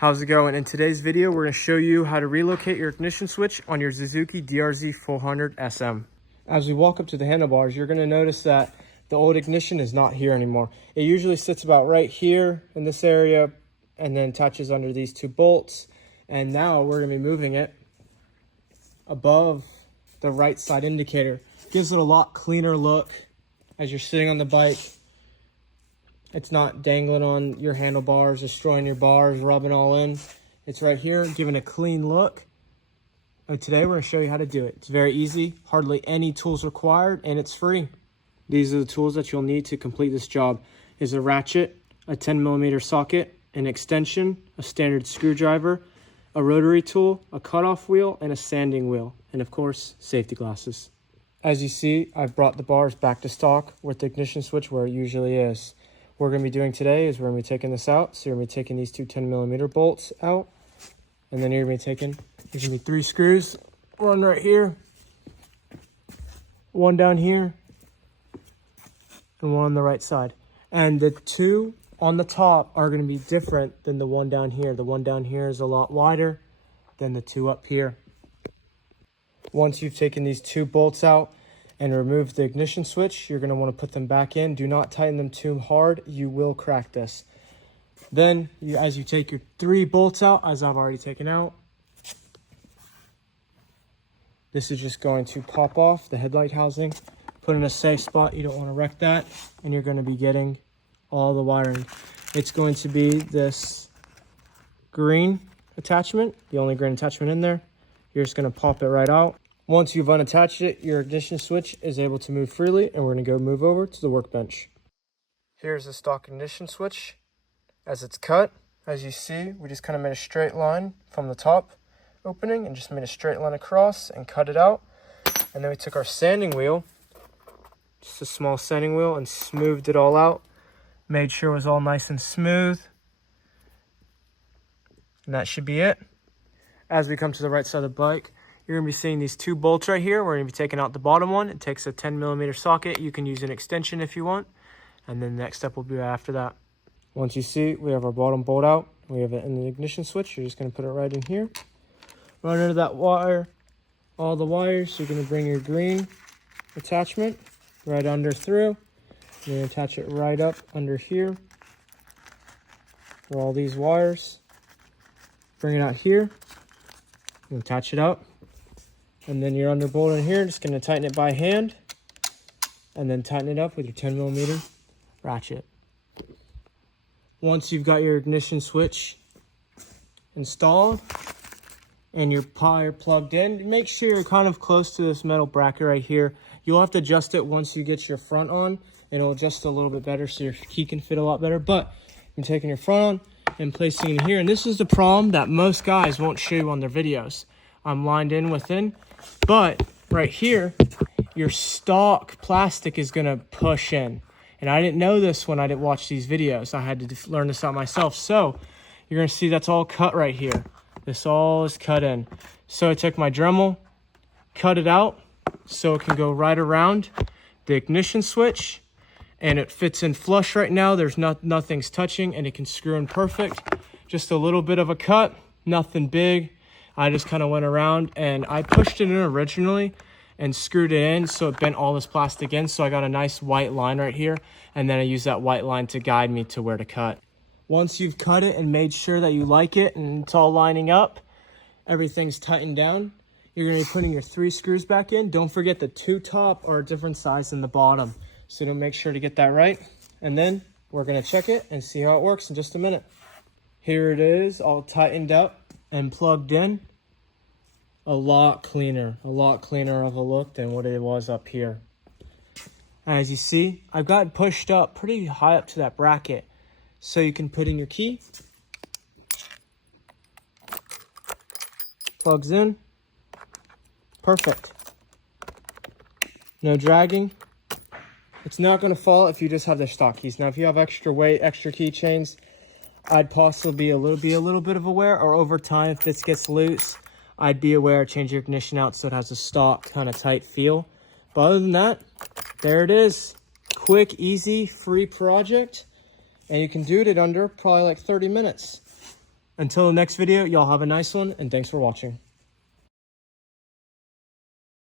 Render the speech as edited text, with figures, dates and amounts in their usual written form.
How's it going? In today's video, we're going to show you how to relocate your ignition switch on your Suzuki Drz400sm. As we walk up to the handlebars, you're going to notice that the old ignition is not here anymore. It usually sits about right here in this area and then touches under these two bolts. And now we're going to be moving it above the right side indicator. Gives it a lot cleaner look as you're sitting on the bike. It's not dangling on your handlebars, destroying your bars, rubbing all in. It's right here, giving a clean look. And today we're going to show you how to do it. It's very easy, hardly any tools required, and it's free. These are the tools that you'll need to complete this job. Is a ratchet, a 10mm socket, an extension, a standard screwdriver, a rotary tool, a cutoff wheel, and a sanding wheel. And of course, safety glasses. As you see, I've brought the bars back to stock with the ignition switch where it usually is. What we're going to be doing today is we're going to be taking this out. So you're going to be taking these two 10mm bolts out. And then you're going to be taking, there's going to be 3 screws. One right here. One down here. And one on the right side. And the 2 on the top are going to be different than the one down here. The one down here is a lot wider than the 2 up here. Once you've taken these 2 bolts out and removed the ignition switch, you're going to want to put them back in. Do not tighten them too hard. You will crack this. Then, as you take your 3 bolts out, as I've already taken out, this is just going to pop off the headlight housing. Put in a safe spot. You don't want to wreck that. And you're going to be getting all the wiring. It's going to be this green attachment, the only green attachment in there. You're just going to pop it right out. Once you've unattached it, your ignition switch is able to move freely, and we're going to go move over to the workbench. Here's the stock ignition switch as it's cut. As you see, we just kind of made a straight line from the top opening and just made a straight line across and cut it out. And then we took our sanding wheel, just a small sanding wheel, and smoothed it all out. Made sure it was all nice and smooth. And that should be it. As we come to the right side of the bike, you're going to be seeing these 2 bolts right here. We're going to be taking out the bottom one. It takes a 10mm socket. You can use an extension if you want. And then the next step will be after that. Once you see, we have our bottom bolt out. We have it in the ignition switch. You're just going to put it right in here. Right under that wire, all the wires. You're going to bring your green attachment right under through. You're going to attach it right up under here for all these wires. Bring it out here. And attach it up. And then your underbolt in here, just going to tighten it by hand. And then tighten it up with your 10mm ratchet. Once you've got your ignition switch installed and your power plugged in, make sure you're kind of close to this metal bracket right here. You'll have to adjust it once you get your front on. It'll adjust a little bit better so your key can fit a lot better. But you're taking your front on and placing it here. And this is the problem that most guys won't show you on their videos. I'm lined in within. But right here, your stock plastic is going to push in. And I didn't know this when I didn't watch these videos. I had to learn this out myself. So you're going to see that's all cut right here. This all is cut in. So I took my Dremel, cut it out so it can go right around the ignition switch. And it fits in flush right now. There's nothing's touching, and it can screw in perfect. Just a little bit of a cut, nothing big. I just kind of went around and I pushed it in originally and screwed it in so it bent all this plastic in. So I got a nice white line right here. And then I used that white line to guide me to where to cut. Once you've cut it and made sure that you like it and it's all lining up, everything's tightened down, you're going to be putting your 3 screws back in. Don't forget the 2 top are a different size than the bottom. So don't make sure to get that right. And then we're going to check it and see how it works in just a minute. Here it is, all tightened up and plugged in. A lot cleaner of a look than what it was up here. As you see, I've got it pushed up pretty high up to that bracket. So you can put in your key. Plugs in. Perfect. No dragging. It's not going to fall if you just have the stock keys. Now, if you have extra weight, extra keychains, I'd possibly be a little bit of aware, or over time, if this gets loose, I'd be aware, change your ignition out so it has a stock kind of tight feel. But other than that, there it is. Quick, easy, free project. And you can do it in under probably like 30 minutes. Until the next video, y'all have a nice one, and thanks for watching.